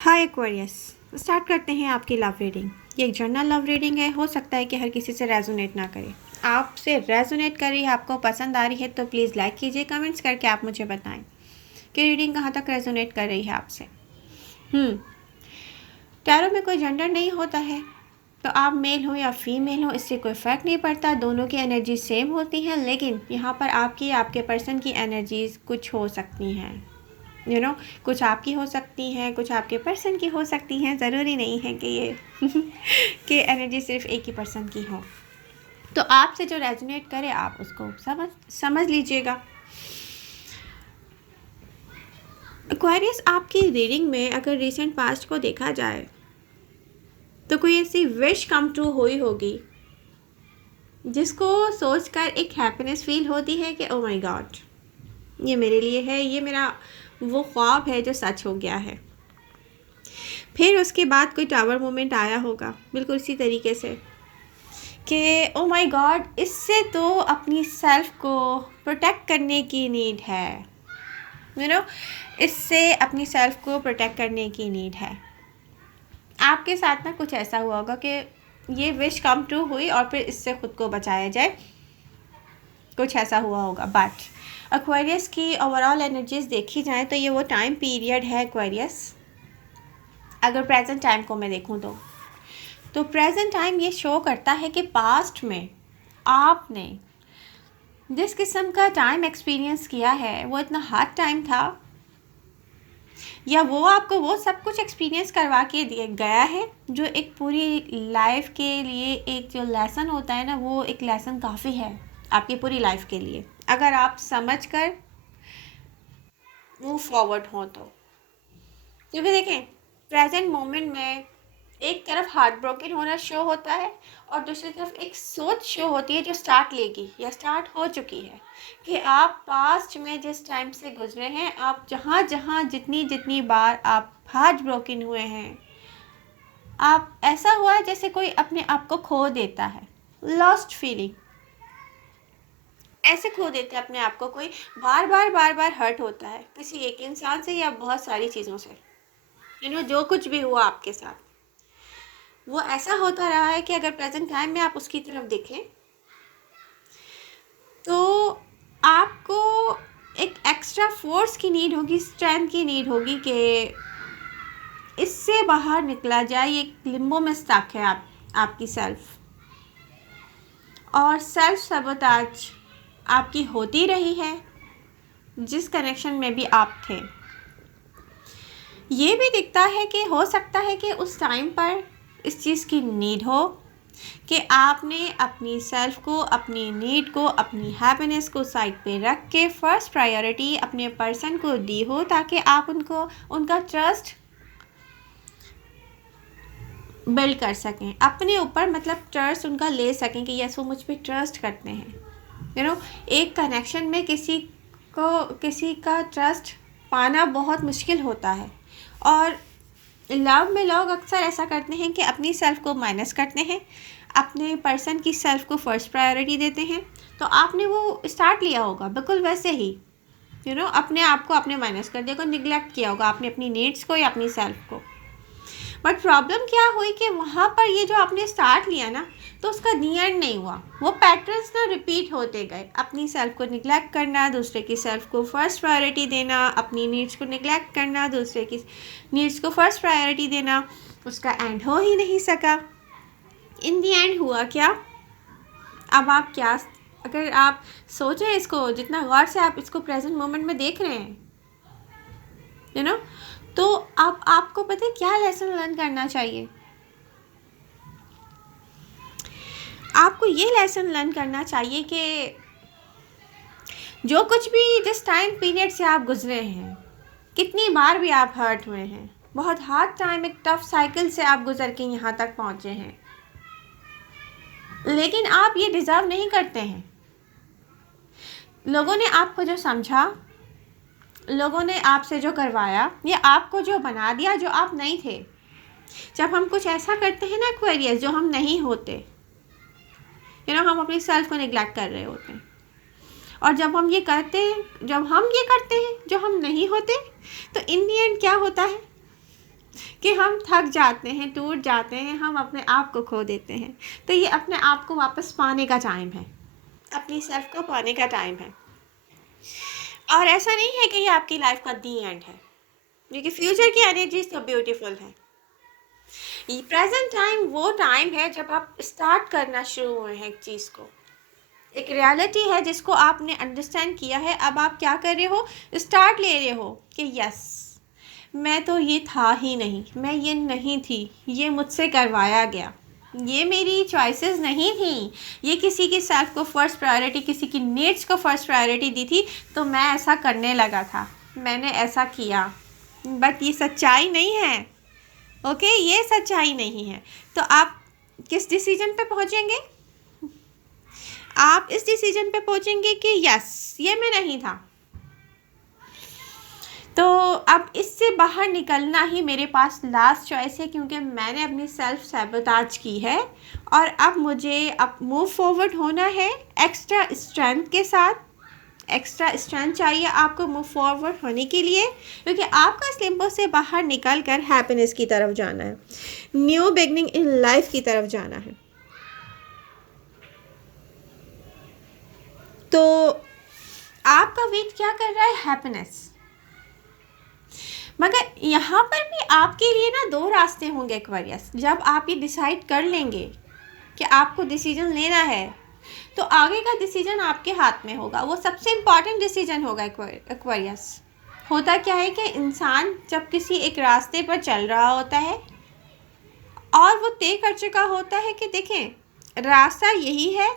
हाय Aquarius. Start करते हैं आपकी लव रीडिंग। ये एक जनरल लव रीडिंग है। हो सकता है कि हर किसी से रेजोनेट ना करे। आपसे रेजोनेट कर रही है, आपको पसंद आ रही है तो प्लीज़ लाइक कीजिए, कमेंट्स करके आप मुझे बताएं कि रीडिंग कहाँ तक रेजोनेट कर रही है आपसे। टैरो में कोई जेंडर नहीं होता है, तो आप मेल हो या फीमेल हो इससे कोई फ़र्क नहीं पड़ता। दोनों की एनर्जी सेम होती हैं, लेकिन यहाँ पर आपके पर्सन की एनर्जीज़ कुछ हो सकती हैं। कुछ आपकी हो सकती हैं, कुछ आपके पर्सन की हो सकती हैं। ज़रूरी नहीं है कि ये कि एनर्जी सिर्फ एक ही पर्सन की हो। तो आपसे जो रेजोनेट करे आप उसको समझ लीजिएगा। एक्वेरियस, आपकी रीडिंग में अगर रिसेंट पास्ट को देखा जाए तो कोई ऐसी विश कम ट्रू हुई होगी जिसको सोचकर एक हैप्पीनेस फील होती है कि ओ माय गॉड, ये मेरे लिए है, ये मेरा वो ख्वाब है जो सच हो गया है। फिर उसके बाद कोई टावर मोमेंट आया होगा बिल्कुल इसी तरीके से कि ओ माय गॉड, इससे तो अपनी सेल्फ को प्रोटेक्ट करने की नीड है। इससे अपनी सेल्फ को प्रोटेक्ट करने की नीड है। आपके साथ ना कुछ ऐसा हुआ होगा कि ये विश कम ट्रू हुई और फिर इससे खुद को बचाया जाए, कुछ ऐसा हुआ होगा। बट एक्वेरियस की ओवरऑल एनर्जीज देखी जाए तो ये वो टाइम पीरियड है एक्वेरियस। अगर प्रेजेंट टाइम को मैं देखूं तो प्रेजेंट टाइम ये शो करता है कि पास्ट में आपने जिस किस्म का टाइम एक्सपीरियंस किया है वो इतना हार्ड टाइम था, या वो आपको वो सब कुछ एक्सपीरियंस करवा के दिया गया है जो एक पूरी लाइफ के लिए एक जो लेसन होता है ना, वो एक लेसन काफ़ी है आपकी पूरी लाइफ के लिए, अगर आप समझ कर मूव फॉरवर्ड हो तो। क्योंकि देखें, प्रेजेंट मोमेंट में एक तरफ हार्ट ब्रोकन होना शो होता है और दूसरी तरफ एक सोच शो होती है जो स्टार्ट लेगी या स्टार्ट हो चुकी है कि आप पास्ट में जिस टाइम से गुजरे हैं, आप जहाँ जहाँ जितनी जितनी बार आप हार्ट ब्रोकन हुए हैं, आप ऐसा हुआ है जैसे कोई अपने आप को खो देता है, लॉस्ट फीलिंग, ऐसे खो देते हैं अपने आप को। कोई बार बार हर्ट होता है किसी एक इंसान से या बहुत सारी चीज़ों से। जो कुछ भी हुआ आपके साथ वो ऐसा होता रहा है कि अगर प्रेजेंट टाइम में आप उसकी तरफ देखें तो आपको एक एक्स्ट्रा फोर्स की नीड होगी, स्ट्रेंथ की नीड होगी कि इससे बाहर निकला जाए। एक लिम्बो में स्टक है आपकी सेल्फ, और सेल्फ सबोटाज आपकी होती रही है जिस कनेक्शन में भी आप थे। ये भी दिखता है कि हो सकता है कि उस टाइम पर इस चीज़ की नीड हो कि आपने अपनी सेल्फ को, अपनी नीड को, अपनी हैप्पीनेस को साइड पे रख के फर्स्ट प्रायोरिटी अपने पर्सन को दी हो, ताकि आप उनका ट्रस्ट बिल्ड कर सकें अपने ऊपर, मतलब ट्रस्ट उनका ले सकें कि यस वो मुझ पे ट्रस्ट करते हैं। एक कनेक्शन में किसी का ट्रस्ट पाना बहुत मुश्किल होता है, और लव में लोग अक्सर ऐसा करते हैं कि अपनी सेल्फ को माइनस करते हैं, अपने पर्सन की सेल्फ को फर्स्ट प्रायोरिटी देते हैं। तो आपने वो स्टार्ट लिया होगा बिल्कुल वैसे ही, अपने आप को आपने माइनस कर दिया होगा, निगलेक्ट किया होगा आपने अपनी नीड्स को या अपनी सेल्फ को। बट प्रॉब्लम क्या हुई कि वहाँ पर ये जो आपने स्टार्ट लिया ना, तो उसका दी एंड नहीं हुआ। वो पैटर्न्स ना रिपीट होते गए, अपनी सेल्फ को निगलेक्ट करना, दूसरे की सेल्फ को फर्स्ट प्रायोरिटी देना, अपनी नीड्स को निगलेक्ट करना, दूसरे की नीड्स को फर्स्ट प्रायोरिटी देना। उसका एंड हो ही नहीं सका। इन दी एंड हुआ क्या? अब आप क्या, अगर आप सोचें इसको, जितना गौर से आप इसको प्रेजेंट मोमेंट में देख रहे हैं, तो आपको पता है क्या लेसन लर्न करना चाहिए? आपको ये लेसन लर्न करना चाहिए कि जो कुछ भी जिस टाइम पीरियड से आप गुजरे हैं, कितनी बार भी आप हर्ट हुए हैं, बहुत हार्ड टाइम, एक टफ साइकिल से आप गुजर के यहाँ तक पहुँचे हैं, लेकिन आप ये डिज़र्व नहीं करते हैं। लोगों ने आपको जो समझा, लोगों ने आपसे जो करवाया, ये आपको जो बना दिया जो आप नहीं थे। जब हम कुछ ऐसा करते हैं ना एक्वेरियस जो हम नहीं होते, हम अपनी सेल्फ को निगलेक्ट कर रहे होते हैं, और जब हम ये करते हैं जो हम नहीं होते, तो इन दी एंड क्या होता है? कि हम थक जाते हैं, टूट जाते हैं, हम अपने आप को खो देते हैं। तो ये अपने आप को वापस पाने का टाइम है, अपनी सेल्फ को पाने का टाइम है। और ऐसा नहीं है कि ये आपकी लाइफ का दी एंड है, क्योंकि फ्यूचर की एनर्जीज तो ब्यूटीफुल है। ये प्रेजेंट टाइम वो टाइम है जब आप स्टार्ट करना शुरू हुए हैं एक चीज़ को, एक रियलिटी है जिसको आपने अंडरस्टैंड किया है। अब आप क्या कर रहे हो, स्टार्ट ले रहे हो कि यस, मैं तो ये था ही नहीं, मैं ये नहीं थी, ये मुझसे करवाया गया, ये मेरी चॉइसेस नहीं थी, ये किसी की सेल्फ को फर्स्ट प्रायोरिटी, किसी की नीड्स को फर्स्ट प्रायोरिटी दी थी, तो मैं ऐसा करने लगा था, मैंने ऐसा किया। बट ये सच्चाई नहीं है, ओके, ये सच्चाई नहीं है। तो आप किस डिसीजन पे पहुंचेंगे? आप इस डिसीजन पे पहुंचेंगे कि यस, ये मैं नहीं था। तो अब इससे बाहर निकलना ही मेरे पास लास्ट चॉइस है, क्योंकि मैंने अपनी सेल्फ सैबोटाज की है और अब मुझे अब मूव फॉरवर्ड होना है एक्स्ट्रा स्ट्रेंथ के साथ। एक्स्ट्रा स्ट्रेंथ चाहिए आपको मूव फॉरवर्ड होने के लिए, क्योंकि आपको इस लिम्बो से बाहर निकल कर हैप्पीनेस की तरफ जाना है, न्यू बिगनिंग इन लाइफ की तरफ जाना है। तो आपका वेट क्या कर रहा है? हैप्पीनेस। मगर यहाँ पर भी आपके लिए ना दो रास्ते होंगे एक्वेरियस। जब आप ये डिसाइड कर लेंगे कि आपको डिसीजन लेना है, तो आगे का डिसीजन आपके हाथ में होगा, वो सबसे इम्पॉर्टेंट डिसीजन होगा एक्वेरियस। होता क्या है कि इंसान जब किसी एक रास्ते पर चल रहा होता है और वो तय कर चुका होता है कि देखें रास्ता यही है,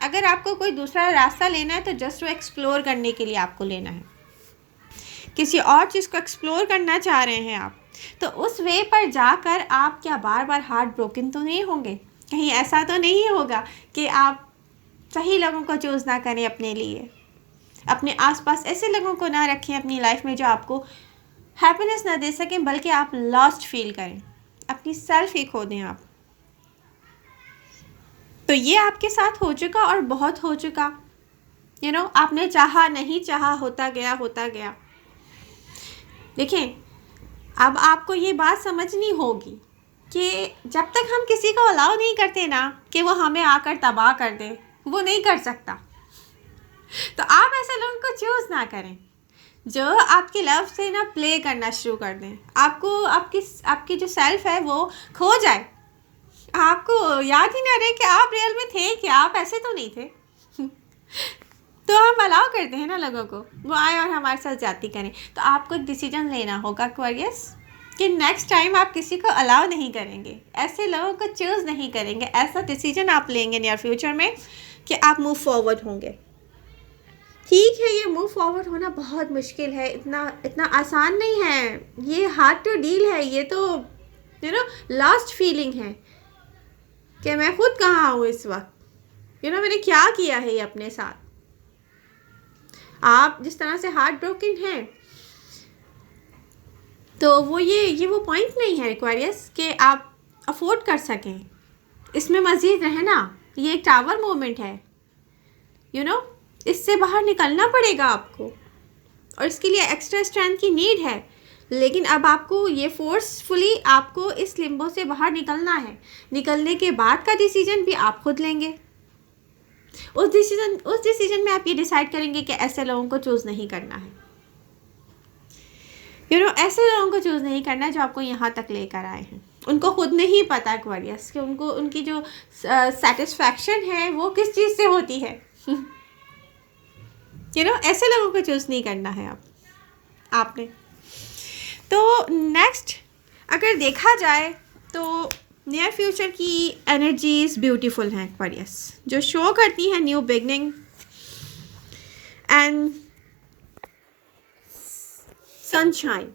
अगर आपको कोई दूसरा रास्ता लेना है तो जस्ट वो एक्सप्लोर करने के लिए आपको लेना है, किसी और चीज़ को एक्सप्लोर करना चाह रहे हैं आप, तो उस वे पर जाकर आप क्या बार बार हार्ट ब्रोकन तो नहीं होंगे? कहीं ऐसा तो नहीं होगा कि आप सही लोगों को चूज़ ना करें अपने लिए, अपने आसपास ऐसे लोगों को ना रखें अपनी लाइफ में जो आपको हैप्पीनेस ना दे सकें, बल्कि आप लॉस्ट फील करें, अपनी सेल्फ ही खो दें आप। तो ये आपके साथ हो चुका और बहुत हो चुका, आपने चाहा नहीं चाहा, होता गया होता गया। देखें, अब आपको ये बात समझनी होगी कि जब तक हम किसी को अलाउ नहीं करते ना कि वो हमें आकर तबाह कर दे, वो नहीं कर सकता। तो आप ऐसे लोगों को चूज़ ना करें जो आपकी लव से ना प्ले करना शुरू कर दें, आपको आपकी जो सेल्फ है वो खो जाए, आपको याद ही ना रहे कि आप रियल में थे क्या, आप ऐसे तो नहीं थे। तो हम अलाउ करते हैं ना लोगों को, वो आए और हमारे साथ जाती करें। तो आपको एक डिसीजन लेना होगा एक्वेरियस कि नेक्स्ट टाइम आप किसी को अलाउ नहीं करेंगे, ऐसे लोगों को चूज़ नहीं करेंगे। ऐसा डिसीजन आप लेंगे नियर फ्यूचर में कि आप मूव फॉरवर्ड होंगे। ठीक है, ये मूव फॉरवर्ड होना बहुत मुश्किल है, इतना आसान नहीं है, ये हार्ड टू डील है, ये तो लास्ट फीलिंग है कि मैं खुद कहाँ हूँ इस वक्त, मैंने क्या किया है ये अपने साथ। आप जिस तरह से हार्ट ब्रोकन हैं, तो वो ये वो पॉइंट नहीं है एक्वेरियस कि आप अफोर्ड कर सकें इसमें मज़ीद रहना। ये एक टावर मोमेंट है, इससे बाहर निकलना पड़ेगा आपको, और इसके लिए एक्स्ट्रा स्ट्रेंथ की नीड है। लेकिन अब आपको ये फोर्सफुली आपको इस लिम्बो से बाहर निकलना है। निकलने के बाद का डिसीजन भी आप खुद लेंगे। उस डिसीजन में आप ये डिसाइड करेंगे कि ऐसे लोगों को चूज़ नहीं करना है, ऐसे लोगों को चूज़ नहीं करना जो आपको यहाँ तक लेकर आए हैं। उनको खुद नहीं पता एक्वेरियस कि उनकी जो सेटिस्फैक्शन है वो किस चीज़ से होती है। ऐसे लोगों को चूज़ नहीं करना है आपने। तो नेक्स्ट अगर देखा जाए तो नियर फ्यूचर की एनर्जीज ब्यूटीफुल हैं एक्वेरियस, जो शो करती हैं न्यू बिगनिंग एंड सनशाइन।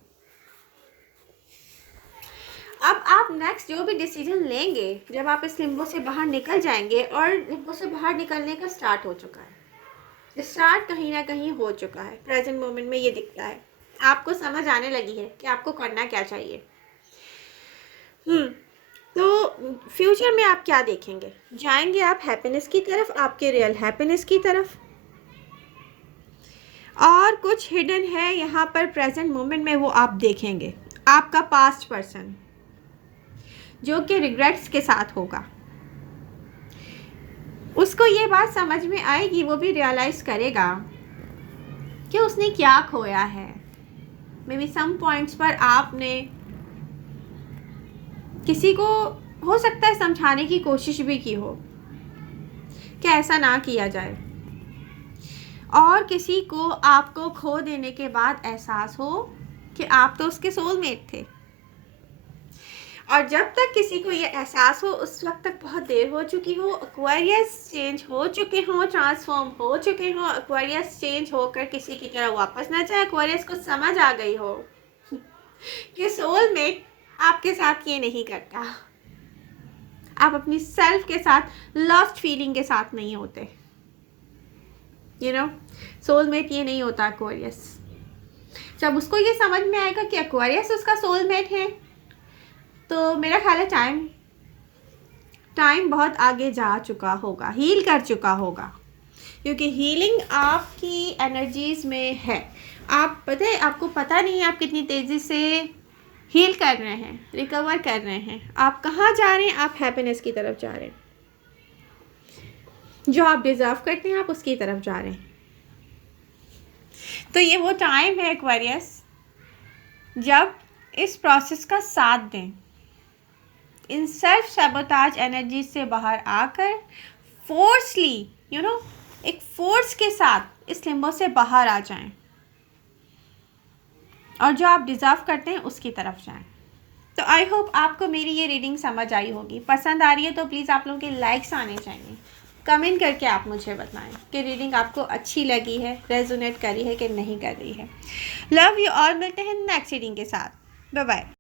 अब आप नेक्स्ट जो भी डिसीजन लेंगे, जब आप इस लिम्बो से बाहर निकल जाएंगे, और लिम्बो से बाहर निकलने का स्टार्ट हो चुका है, स्टार्ट कहीं ना कहीं हो चुका है, प्रेजेंट मोमेंट में ये दिखता है, आपको समझ आने लगी है कि आपको करना क्या चाहिए। तो फ्यूचर में आप क्या देखेंगे? जाएंगे आप हैप्पीनेस की तरफ, आपके रियल हैप्पीनेस की तरफ, और कुछ हिडन है यहाँ पर प्रेजेंट मोमेंट में, वो आप देखेंगे। आपका पास्ट पर्सन जो कि रिग्रेट्स के साथ होगा, उसको ये बात समझ में आएगी, वो भी रियलाइज़ करेगा कि उसने क्या खोया है। मे बी सम पॉइंट्स पर आपने किसी को हो सकता है समझाने की कोशिश भी की हो कि ऐसा ना किया जाए, और किसी को आपको खो देने के बाद एहसास हो कि आप तो उसके सोलमेट थे। और जब तक किसी को ये एहसास हो उस वक्त तक बहुत देर हो चुकी हो, एक्वेरियस चेंज हो चुके हों, ट्रांसफॉर्म हो चुके हों, एक्वेरियस चेंज होकर किसी की तरह वापस ना जाए, एक्वेरियस को समझ आ गई हो कि सोलमेट आपके साथ ये नहीं करता, आप अपनी सेल्फ के साथ लॉस्ट फीलिंग के साथ नहीं होते। सोलमेट ये नहीं होता एक्वेरियस। जब उसको ये समझ में आएगा कि एक्वेरियस उसका सोलमेट है, तो मेरा ख्याल है टाइम बहुत आगे जा चुका होगा, हील कर चुका होगा, क्योंकि हीलिंग आपकी एनर्जीज़ में है। आप पता है, आपको पता नहीं है आप कितनी तेज़ी से हील कर रहे हैं, रिकवर कर रहे हैं। आप कहाँ जा रहे हैं? आप हैप्पीनेस की तरफ जा रहे हैं, जो आप डिज़र्व करते हैं आप उसकी तरफ जा रहे हैं। तो ये वो टाइम है एक्वेरियस, जब इस प्रोसेस का साथ दें, इन सेल्फ सैबोटाज एनर्जी से बाहर आकर फोर्सली एक फोर्स के साथ इस लिम्बो से बाहर आ जाएं और जो आप डिज़र्व करते हैं उसकी तरफ जाएं। तो आई होप आपको मेरी ये रीडिंग समझ आई होगी। पसंद आ रही है तो प्लीज़ आप लोगों के लाइक्स आने चाहिए। कमेंट करके आप मुझे बताएं कि रीडिंग आपको अच्छी लगी है, रेजोनेट करी है कि नहीं कर रही है। लव यू ऑल, मिलते हैं नेक्स्ट रीडिंग के साथ। Bye bye.